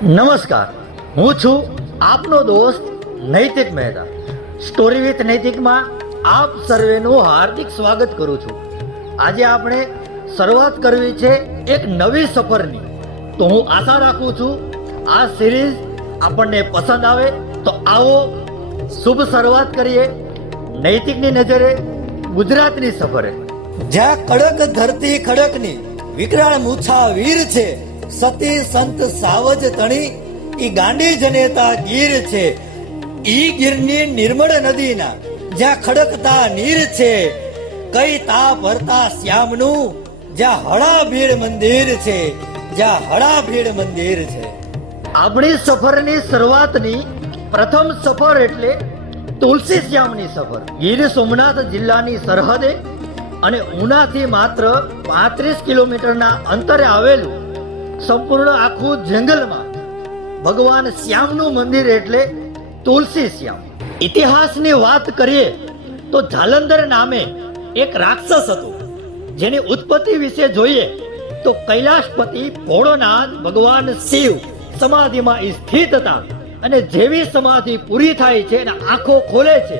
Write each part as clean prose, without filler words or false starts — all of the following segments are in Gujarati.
નમસ્કાર, હું છું આપનો દોસ્ત નૈતિક મહેતા. સ્ટોરી વિથ નૈતિકમાં આપ સર્વેનું હાર્દિક સ્વાગત કરું છું. આજે આપણે શરૂઆત કરવી છે એક નવી સફરની. તો હું આશા રાખું છું આ સિરીઝ આપણને પસંદ આવે. તો આવો શુભ શરૂઆત કરીએ નૈતિકની નજરે ગુજરાતની સફરે. જ્યાં કડક ધરતી ખડકની વિકરાળ મૂછા વીર છે, સતી સંત સાવજ તણી ઈ ગાંડી જનેતા ગીર છે. ઈ ગીરની નિર્મળ નદીના જ્યાં ખડકતા નીર છે, કઈ તા ભરતા શ્યામનું જ્યાં હળાભીડ મંદિર છે, જ્યાં હળાભીડ મંદિર છે. આપણી સફરની શરૂઆતની પ્રથમ સફર એટલે તુલસી શ્યામની સફર. ગીર સોમનાથ જિલ્લાની સરહદે અને ઉનાથી માત્ર 35 કિલોમીટરના અંતરે આવેલું સંપૂર્ણ આખું જંગલમાં ભગવાન શ્યામનું મંદિર એટલે તુલસી શ્યામ. ઇતિહાસની વાત કરીએ તો જાલંધર નામે એક રાક્ષસ હતો, જેની ઉત્પત્તિ વિશે જોઈએ તો કૈલાશપતિ ભોળોનાથ ભગવાન શિવ સમાધિમાં સ્થિત હતા. અને જેવી સમાધિ પૂરી થાય છે અને આંખો ખોલે છે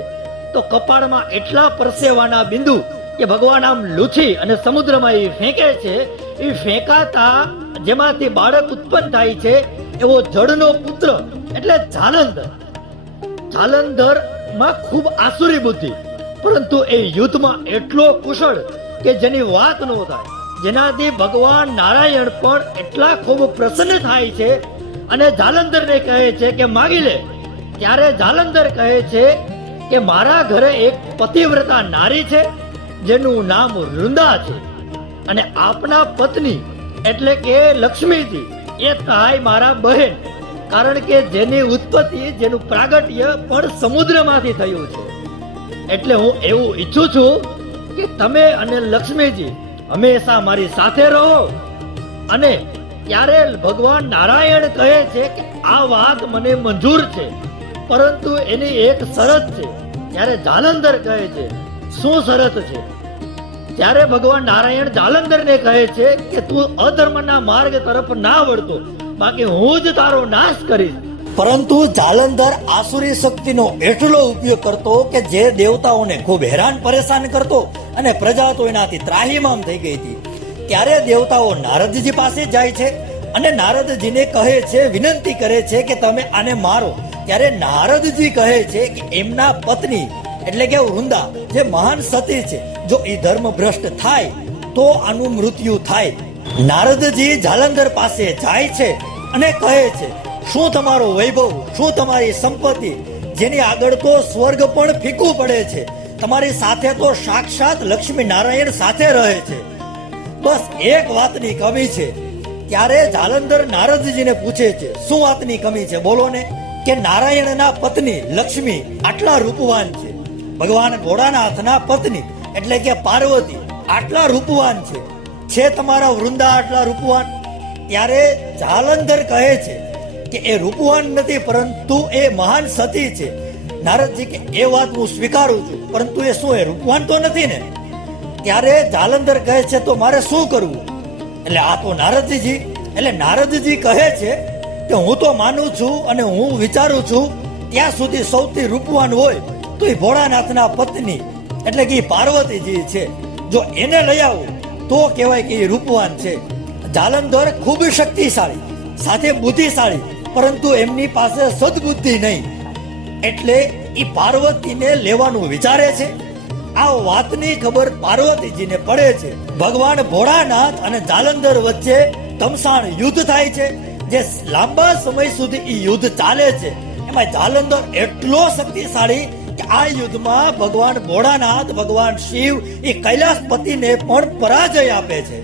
તો કપાળમાં એટલા પરસેવાના બિંદુ કે ભગવાન આમ લૂછી અને સમુદ્રમાં એ ફેંકે છે. એ ફેંકાતા જેમાંથી બાળક ઉત્પન્ન થાય છે એવો જળનો પુત્ર એટલે જાલંધર. જાલંધર માં ખૂબ આસુરી બુદ્ધિ, પરંતુ એ યુદ્ધમાં એટલો કુશળ કે જેની વાત ન થાય. જેનાથી ભગવાન નારાયણ પણ એટલા ખૂબ પ્રસન્ન થાય છે અને જાલંધરને કહે છે કે માગી લે. ત્યારે જાલંધર કહે છે કે મારા ઘરે એક પતિવ્રતા નારી છે જેનું નામ વૃંદા છે, અને આપના પત્ની એટલે કે લક્ષ્મીજી એ થાય મારા બહેન, કારણ કે જેની ઉત્પત્તિ જેનું પ્રાગટ્ય પણ સમુદ્રમાંથી થયું છે. એટલે હું એવું ઈચ્છું છું કે તમે અને લક્ષ્મીજી હંમેશા મારી સાથે રહો. અને ત્યારે ભગવાન નારાયણ કહે છે કે આ વાત મને મંજૂર છે, પરંતુ એની એક શરત છે. ત્યારે જાલંધર કહે છે શું શરત છે? ત્યારે ભગવાન નારાયણ જાલંધરને કહે છે કે તું અધર્મના માર્ગ તરફ ના વળતો, બાકી હું જ તારો નાશ કરીશ. પરંતુ જાલંધર આસુરી શક્તિનો એટલો ઉપયોગ કરતો કે જે દેવતાઓને ખૂબ હેરાન પરેશાન કરતો અને પ્રજા તો એનાથી ત્રાહિમામ થઈ ગઈ હતી. ત્યારે દેવતાઓ નારદજી પાસે જાય છે અને નારદજીને કહે છે, વિનંતી કરે છે કે તમે આને મારો. ત્યારે નારદજી કહે છે કે એમના પત્ની એટલે કે વૃંદા જે મહાન સતી છે, જો એ ધર્મ ભ્રષ્ટ થાય તો આનું મૃત્યુ થાય. નારદજી જાલંધર પાસે જાય છે અને કહે છે, શું તમારો વૈભવ, શું તમારી સંપત્તિ, જેની આગળ તો સ્વર્ગ પણ ફીકું પડે છે, તમારી સાથે તો સાક્ષાત લક્ષ્મી નારાયણ સાથે રહે છે, બસ એક વાતની કમી છે. ત્યારે જાલંધર નારદજીને પૂછે છે શું વાતની કમી છે, બોલો ને. કે નારાયણના પત્ની લક્ષ્મી આટલા રૂપવાન છે, ભગવાન ભોળાનાથના પત્ની એટલે કે પાર્વતી આટલા રૂપવાન છે તમારા વૃંદા આટલા રૂપવાન? ત્યારે જાલંધર કહે છે કે એ રૂપવાન નથી, પરંતુ એ મહાન સતી છે. નારદજી કે એ વાત હું સ્વીકારું છું, પરંતુ એ શું એ રૂપવાન તો નથી ને? ત્યારે જાલંધર કહે છે તો મારે શું કરવું? એટલે આ તો નારદજી કહે છે કે હું તો માનું છું અને હું વિચારું છું ત્યાં સુધી સૌથી રૂપવાન હોય તો એ ભોળાનાથના પત્ની એટલે કે પાર્વતીજી છે. જો એને લઈ આવું તો કહેવાય કે એ રૂપવાન છે. જાલંધર ખૂબ શક્તિશાળી સાથે બુદ્ધિશાળી, પરંતુ એમની પાસે સદબુદ્ધિ નહીં, એટલે એ પાર્વતીને લેવાનું વિચારે છે. આ વાતની ખબર પાર્વતીજીને પડે છે. ભગવાન ભોળાનાથ અને જાલંધર વચ્ચે ઘમસાણ યુદ્ધ થાય છે, જે લાંબા સમય સુધી એ યુદ્ધ ચાલે છે. એમાં જાલંધર એટલો શક્તિશાળી કે આ યુદ્ધમાં ભગવાન ભોળાનાથ ભગવાન શિવ એ કૈલાશપતિને પણ પરાજય આપે છે.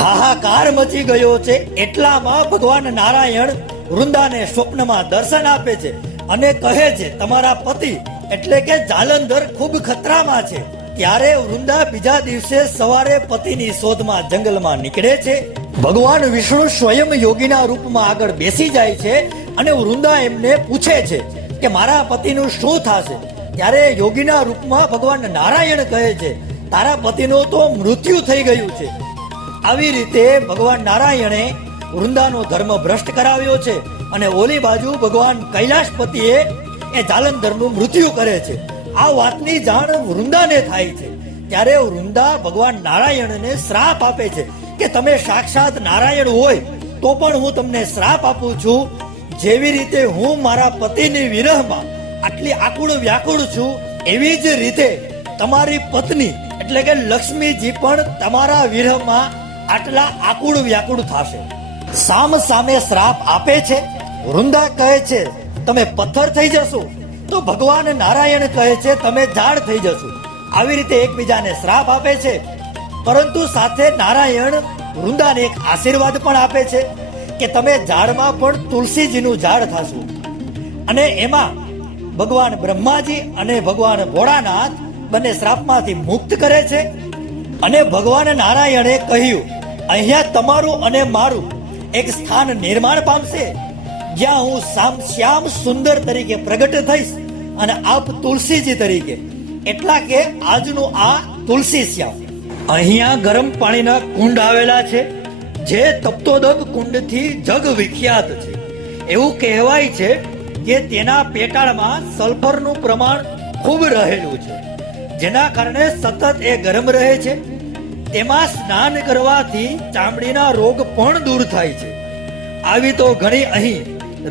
હાહાકાર મચી ગયો છે. એટલામાં ભગવાન નારાયણ વૃંદાને સ્વપ્નમાં દર્શન આપે છે અને કહે છે તમારા પતિ એટલે કે જાલંધર ખૂબ ખતરામાં છે. ત્યારે વૃંદા બીજા દિવસે સવારે પતિની શોધમાં જંગલમાં નીકળે છે. ભગવાન વિષ્ણુ સ્વયં યોગીના રૂપમાં આગળ બેસી જાય છે અને વૃંદા એમને પૂછે છે કે મારા પતિનું શું થશે? ત્યારે યોગીના રૂપમાં ભગવાન નારાયણ કહે છે તારા પતિનું તો મૃત્યુ થઈ ગયું છે. આવી રીતે ભગવાન નારાયણે વૃંદાનો ધર્મ ભ્રષ્ટ કરાવ્યો છે અને ઓલી બાજુ ભગવાન કૈલાશપતિએ એ જાલંધરનું મૃત્યુ કરે છે. આ વાતની જાણ વૃંદાને થાય છે. ત્યારે વૃંદા ભગવાન નારાયણને શ્રાપ આપે છે કે તમે સાક્ષાત નારાયણ હોય તો પણ હું તમને શ્રાપ આપું છું. જેવી રીતે હું મારા પતિની વિરહમાં આટલી આકુળ વ્યાકુળ છું, એવી જ રીતે તમારી પત્ની એટલે કે લક્ષ્મીજી પણ તમારા વિરહમાં આટલા આકુળ વ્યાકુળ થશે. સામ સામે શ્રાપ આપે છે. વૃંદા કહે છે તમે પથ્થર થઈ જશો, તો ભગવાન નારાયણ કહે છે તમે ઝાડ થઈ જશો. આવી રીતે એકબીજાને શ્રાપ આપે છે. પરંતુ સાથે નારાયણ વૃંદાને એક આશીર્વાદ પણ આપે છે કે તમે ઝાડમાં પણ તુલસીજીનું ઝાડ થશો. અને એમાં ભગવાન બ્રહ્માજી અને ભગવાન ભોળાનાથ બંને શ્રાપમાંથી મુક્ત કરે છે. અને ભગવાન નારાયણે કહ્યું અહીંયા તમારું અને મારું એક સ્થાન નિર્માણ પામશે, જ્યાં હું શ્યામ સુંદર તરીકે પ્રગટ થઈશ અને આપ તુલસીજી તરીકે. એટલા કે આજનું આ તુલસી શ્યામ. અહીંયા ગરમ પાણીના કુંડ આવેલા છે, જે તપ્તોદક કુંડથી જગ વિખ્યાત છે. એવું કહેવાય છે કે તેના પેટાળમાં સલ્ફરનું પ્રમાણ ખૂબ રહેલું છે, જેના કારણે સતત એ ગરમ રહે છે. તેમાં સ્નાન કરવાથી ચામડીના રોગ પણ દૂર થાય છે. આવી તો ઘણી અહીં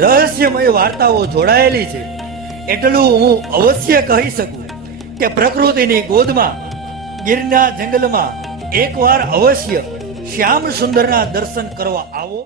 રહસ્યમય વાર્તાઓ જોડાયેલી છે. એટલું હું અવશ્ય કહી શકું કે પ્રકૃતિની ગોદમાં ગીરના જંગલમાં એકવાર અવશ્ય શ્યામ સુંદરના દર્શન કરવા આવો.